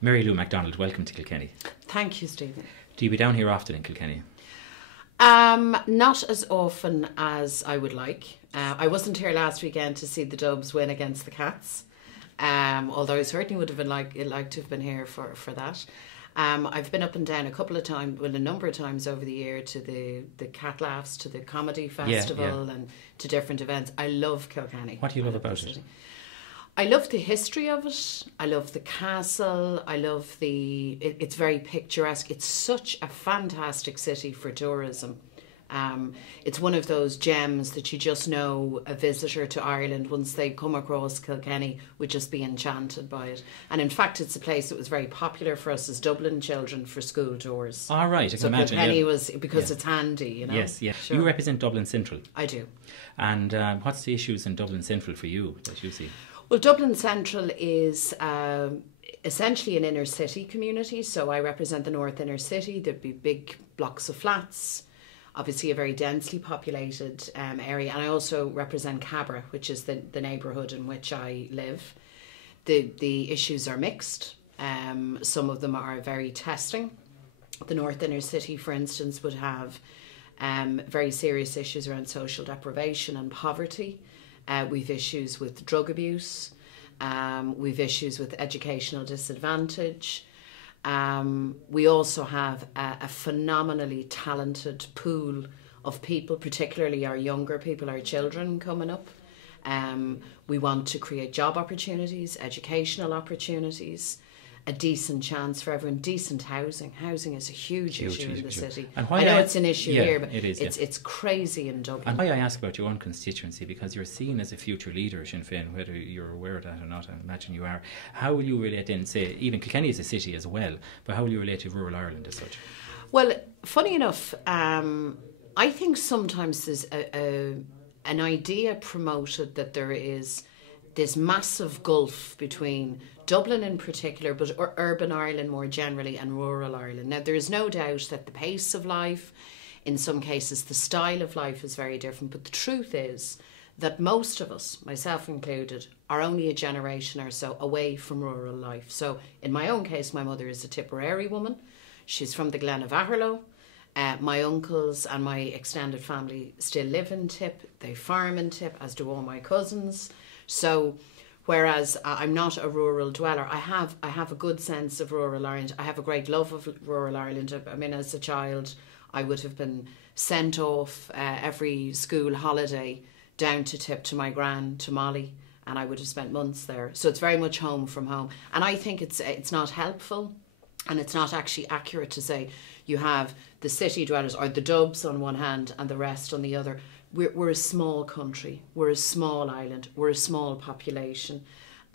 Mary Lou McDonald, welcome to Kilkenny. Thank you, Stephen. Do you be down here often in Kilkenny? Not as often as I would like. I wasn't here last weekend to see the Dubs win against the Cats, although I certainly would have been like to have been here for that. I've been up and down a number of times over the year to the Cat Laughs, to the Comedy Festival and to different events. I love Kilkenny. What do you love about it? I love the history of it. I love the castle. I love it's very picturesque. It's such a fantastic city for tourism. It's one of those gems that you just know a visitor to Ireland, once they come across Kilkenny, would just be enchanted by it. And in fact, it's a place that was very popular for us as Dublin children for school tours. All right, I can imagine. Kilkenny was, because it's handy, you know. Yes, yes. Sure. You represent Dublin Central. I do. And what's the issues in Dublin Central for you that you see? Well, Dublin Central is essentially an inner city community. So I represent the North Inner City. There'd be big blocks of flats, obviously a very densely populated area. And I also represent Cabra, which is the neighbourhood in which I live. The issues are mixed. Some of them are very testing. The North Inner City, for instance, would have very serious issues around social deprivation and poverty. We've issues with drug abuse. We've issues with educational disadvantage. We also have a phenomenally talented pool of people, particularly our younger people, our children coming up. We want to create job opportunities, educational opportunities, a decent chance for everyone, decent housing. Housing is a huge issue in the city. I know it's an issue here, but it's crazy in Dublin. And why I ask about your own constituency, because you're seen as a future leader, Sinn Féin, whether you're aware of that or not, I imagine you are. How will you relate in, say, even Kilkenny is a city as well, but how will you relate to rural Ireland as such? Well, funny enough, I think sometimes there's an idea promoted that there is this massive gulf between Dublin in particular, but urban Ireland more generally, and rural Ireland. Now, there is no doubt that the pace of life, in some cases the style of life, is very different, but the truth is that most of us, myself included, are only a generation or so away from rural life. So in my own case, my mother is a Tipperary woman. She's from the Glen of Aherlow. My uncles and my extended family still live in Tip. They farm in Tip, as do all my cousins. So whereas I'm not a rural dweller, I have a good sense of rural Ireland. I have a great love of rural Ireland. I mean, as a child, I would have been sent off every school holiday down to Tip to my gran, to Molly, and I would have spent months there. So it's very much home from home. And I think it's not helpful, and it's not actually accurate to say you have the city dwellers or the Dubs on one hand and the rest on the other. We're a small country, we're a small island, we're a small population,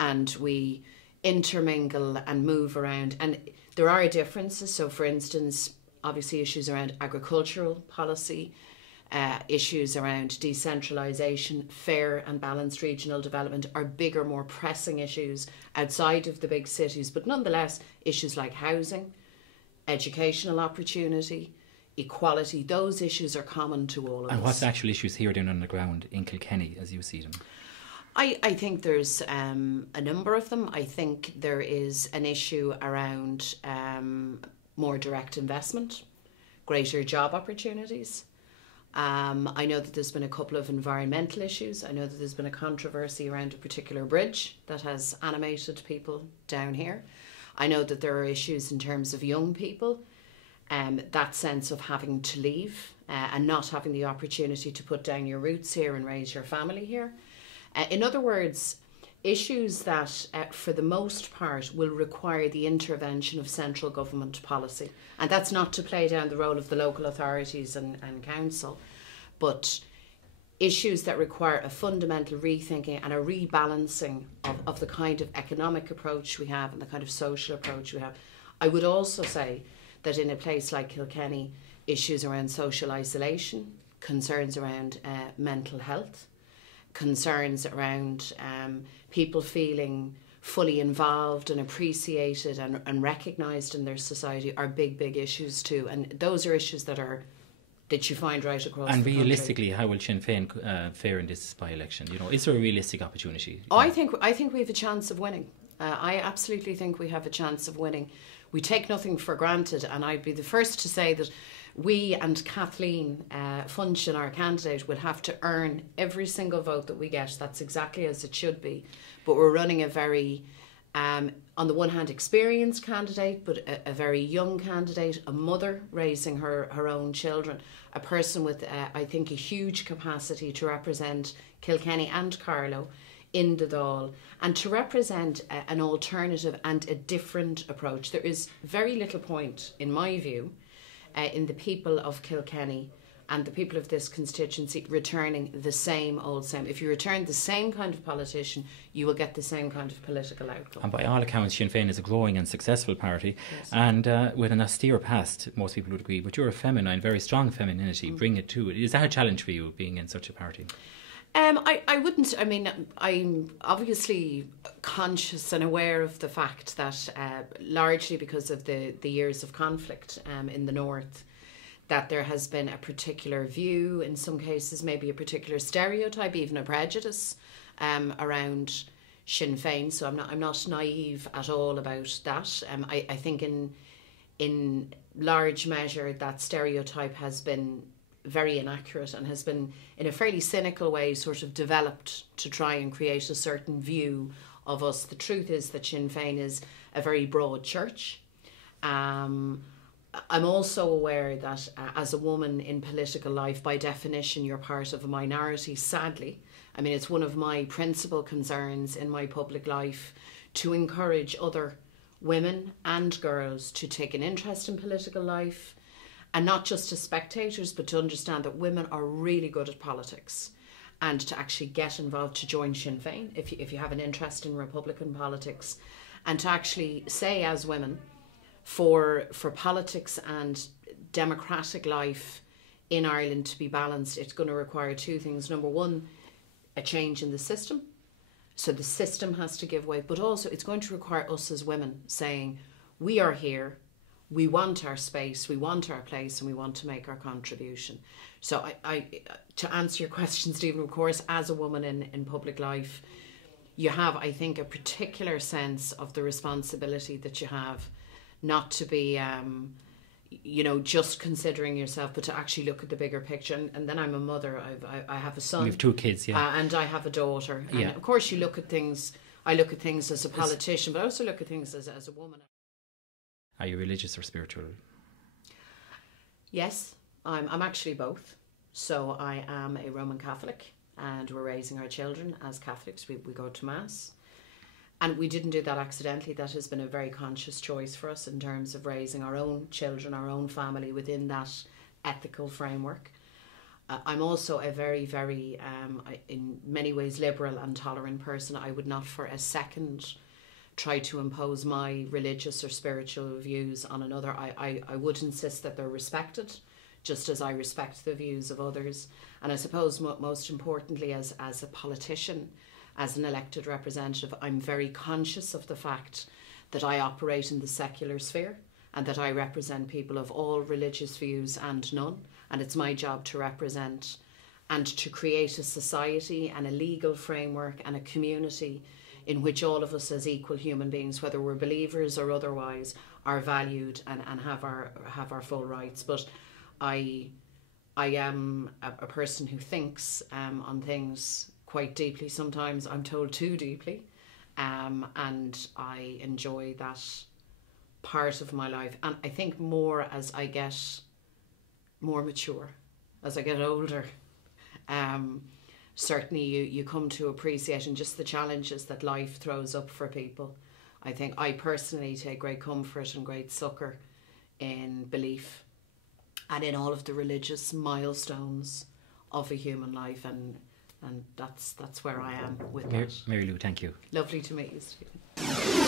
and we intermingle and move around. And there are differences. So, for instance, obviously issues around agricultural policy, issues around decentralisation, fair and balanced regional development are bigger, more pressing issues outside of the big cities. But nonetheless, issues like housing, educational opportunity, equality, those issues are common to all of us. And what's actual issues here down on the ground in Kilkenny as you see them? I think there's a number of them. I think there is an issue around more direct investment, greater job opportunities. I know that there's been a couple of environmental issues. I know that there's been a controversy around a particular bridge that has animated people down here. I know that there are issues in terms of young people, that sense of having to leave and not having the opportunity to put down your roots here and raise your family here. In other words, issues that for the most part will require the intervention of central government policy. And that's not to play down the role of the local authorities and council, but issues that require a fundamental rethinking and a rebalancing of the kind of economic approach we have and the kind of social approach we have. I would also say that in a place like Kilkenny, issues around social isolation, concerns around mental health, concerns around people feeling fully involved and appreciated and recognised in their society are big issues too. And those are issues that you find right across the country. And realistically, how will Sinn Féin fare in this by-election? You know, is there a realistic opportunity? Oh, I think we have a chance of winning. I absolutely think we have a chance of winning. We take nothing for granted, and I'd be the first to say that we and Kathleen Funchion, our candidate, will have to earn every single vote that we get. That's exactly as it should be. But we're running a very, on the one hand, experienced candidate, but a very young candidate, a mother raising her own children, a person with, I think, a huge capacity to represent Kilkenny and Carlow in the Dála, and to represent an alternative and a different approach. There is very little point, in my view, in the people of Kilkenny and the people of this constituency returning the same old same. If you return the same kind of politician, you will get the same kind of political outcome. And by all accounts, Sinn Féin is a growing and successful party, yes. And with an austere past, most people would agree, but you're a feminine, very strong femininity, bring it to it. Is that a challenge for you, being in such a party? I wouldn't. I mean, I'm obviously conscious and aware of the fact that largely because of the years of conflict in the north, that there has been a particular view, in some cases maybe a particular stereotype, even a prejudice around Sinn Féin. So I'm not naive at all about that. I think in large measure that stereotype has been very inaccurate and has been, in a fairly cynical way, sort of developed to try and create a certain view of us. The truth is that Sinn Féin is a very broad church. I'm also aware that as a woman in political life, by definition, you're part of a minority, sadly. I mean, it's one of my principal concerns in my public life to encourage other women and girls to take an interest in political life, and not just as spectators, but to understand that women are really good at politics, and to actually get involved, to join Sinn Féin if you have an interest in Republican politics, and to actually say, as women, for politics and democratic life in Ireland to be balanced, it's going to require two things. Number one, a change in the system. So the system has to give way, but also it's going to require us as women saying, we are here, we want our space, we want our place, and we want to make our contribution. So I to answer your question, Stephen, of course, as a woman in public life, you have, I think, a particular sense of the responsibility that you have, not to be, just considering yourself, but to actually look at the bigger picture. And then I'm a mother. I have a son. You have two kids, yeah. And I have a daughter. And yeah. Of course, you look at things. I look at things as a politician, but I also look at things as a woman. Are you religious or spiritual? Yes, I'm actually both. So I am a Roman Catholic, and we're raising our children as Catholics. We go to Mass. And we didn't do that accidentally. That has been a very conscious choice for us in terms of raising our own children, our own family within that ethical framework. I'm also a very, very, in many ways, liberal and tolerant person. I would not for a second try to impose my religious or spiritual views on another. I would insist that they're respected, just as I respect the views of others. And I suppose most importantly, as a politician, as an elected representative, I'm very conscious of the fact that I operate in the secular sphere and that I represent people of all religious views and none. And it's my job to represent and to create a society and a legal framework and a community in which all of us as equal human beings, whether we're believers or otherwise, are valued and have our full rights. But I am a person who thinks on things quite deeply. Sometimes I'm told too deeply, and I enjoy that part of my life. And I think more as I get more mature, as I get older, certainly you come to appreciate and just the challenges that life throws up for people. I think I personally take great comfort and great succour in belief and in all of the religious milestones of a human life, and that's where I am with that. Mary Lou, thank you. Lovely to meet you, Stephen.